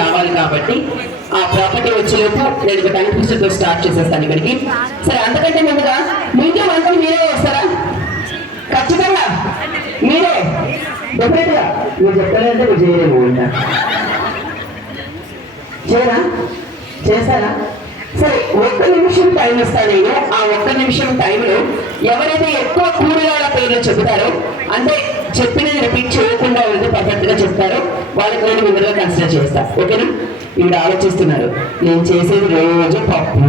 రావాలి కాబట్టి ఆ ప్రాపర్టీ వచ్చేలోపు నేను ఒక టైం తో స్టార్ట్ చేసేస్తాను ఇక్కడికి. సరే అంతకంటే ముందుగా మీతో వంటలు మీరే వస్తారా? ఖచ్చితంగా. మీరే. డెఫినెట్గా. మీరు చెప్పలేదంటే మీరు చేయలేము చేయరా? చేశారా సరే ఒక్క నిమిషం టైం ఇస్తాను నేను. ఆ ఒక్క నిమిషం టైంలో ఎవరైతే ఎక్కువ కూరగాయల పేర్లు చెబుతారో అంటే చెప్పినది రిపీట్ చేయకుండా ఉంటే పర్ఫెక్ట్ చెప్తారో వాళ్ళకి నేను ముందుగా కన్సిడర్ చేస్తా. ఓకేనా? ఇక్కడ ఆలోచిస్తున్నారు. నేను చేసేది రోజు పప్పు.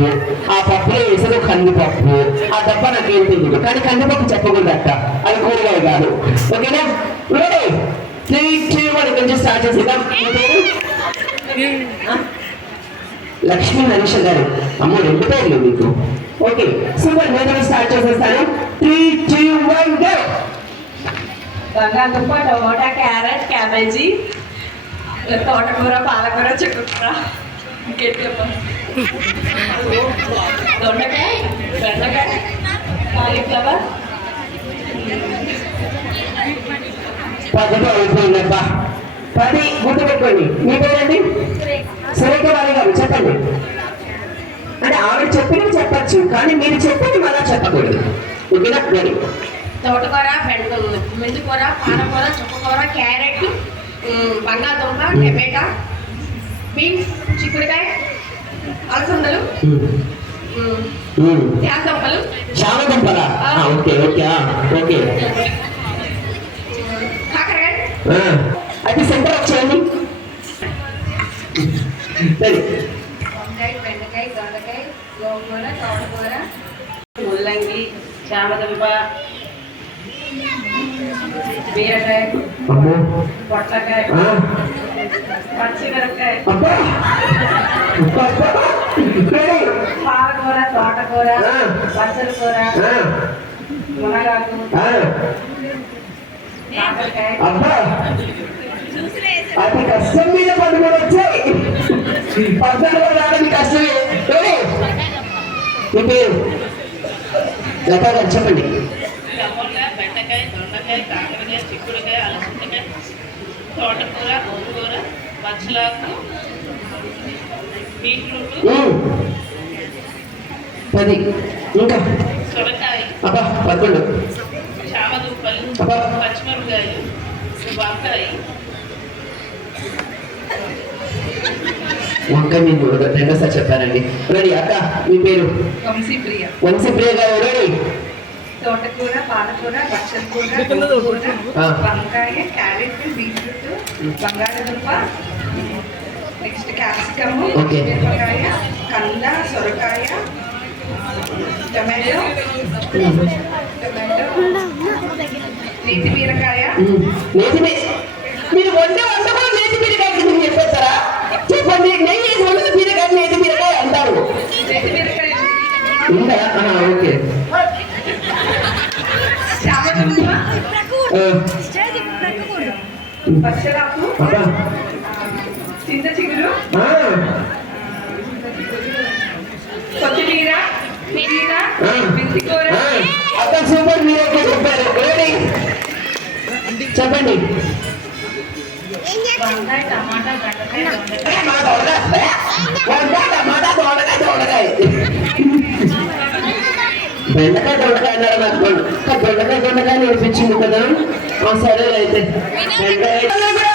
ఆ పప్పులో వేసేది కందిపప్పు. ఆ తప్ప నాకేం తెలియదు కానీ కందిపప్పు చెప్పకూడదు అక్క. అది కూరగాయ కాదు. ఓకేనా? త్రీ త్రీ వన్ కొంచెం స్టార్ట్ చేసేద్దాం. లక్ష్మీ నరేష్ గారు. అమ్మ రెండు పేర్లు మీకు. ఓకే. సూపర్ నేను స్టార్ట్ చేసేస్తాను. బంగాళదుంప టమోటా క్యారెట్ క్యాబేజీ తోటకూర పాలకూర చుక్కకూర. దొండకాయ బెండకాయ కాలీఫ్లవర్. పద్ధతి అయిపోయిందబ్బా పది గుర్తు పెట్టుకోండి మీ పేరండి సురేఖ వారి గారు చెప్పండి. అంటే ఆవిడ చెప్పినవి చెప్పచ్చు కానీ మీరు చెప్పేది మళ్ళా చెప్పకూడదు. ఓకేనా రెడీ తోటకూర బెండ మెంతికూర పాలకూర చుక్కకూర క్యారెట్ బంగాళదుంప టమాటా బీన్స్ చిక్కుడుకాయ అలసందలు ఉమ్, యాసంపలు చాలా దుంపలా ఆ, ఓకే ఓకే ఓకే. కాకరకాయ. అయితే సెంటర్ వచ్చేయండి వంకాయ బెండకాయ దొండకాయ గోంగూర తోటకూర ముల్లంగి చామదుంప బీరకాయ పొట్లకాయ పచ్చిమిరపకాయ పాలకూర తోటకూర. పచ్చల కూర మునగాకు కాకరకాయ. కష్టం మీద పట్టుకొని వచ్చాయి. కూడా రావడం కష్టమే. మీ పేరు? లతా గారు చెప్పండి. దొండకాయ కాకరకాయ చిక్కుడుకాయ అలసందకాయ తోటకూర గోంగూర పచ్చలాకు బీట్రూట్. పది. ఇంకా? సొరకాయ అబ్బా పదకొండు. చామదుంపలు అబ్బా. పచ్చిమిరపకాయలు వంకాయ. రెండోసారి చెప్పానండి. రెడీ అక్క మీ పేరు? వంశీప్రియ. వంశీప్రియ గారు రెడీ తోటకూర పాలకూర పచ్చల కూర. వంకాయ క్యారెట్ బీట్రూట్ బంగాళదుంప నెక్స్ట్ క్యాప్సికమ్ ఓకే. మిరపకాయ కంద సొరకాయ టమాటో టమాటో నేతి బీరకాయ మీరు వండే వంట కూడా నేతి బీరకాయ కింద చెప్పేస్తారా చెప్పండి నెయ్యి వేసి వండిన బీరకాయ నేతి బీరకాయ అంటారు నేతి బీరకాయ ఉందా ఆహా, ఓకే చామదుంప ఆ, పచ్చడాకు అబ్బా చింత చిగురు కొత్తిమీర పుదీనా మెంతికూర అక్క సూపర్ మీరు చెప్పారు చెప్పండి. వంకాయ టమాటా దొండకాయ దొండకాయ దొండకాయ బెండకాయ దొండకాయ అన్నారు నాకు దొండ- దొండకాయ నేర్పించింది కదా. సరే అయితే. బెండకాయ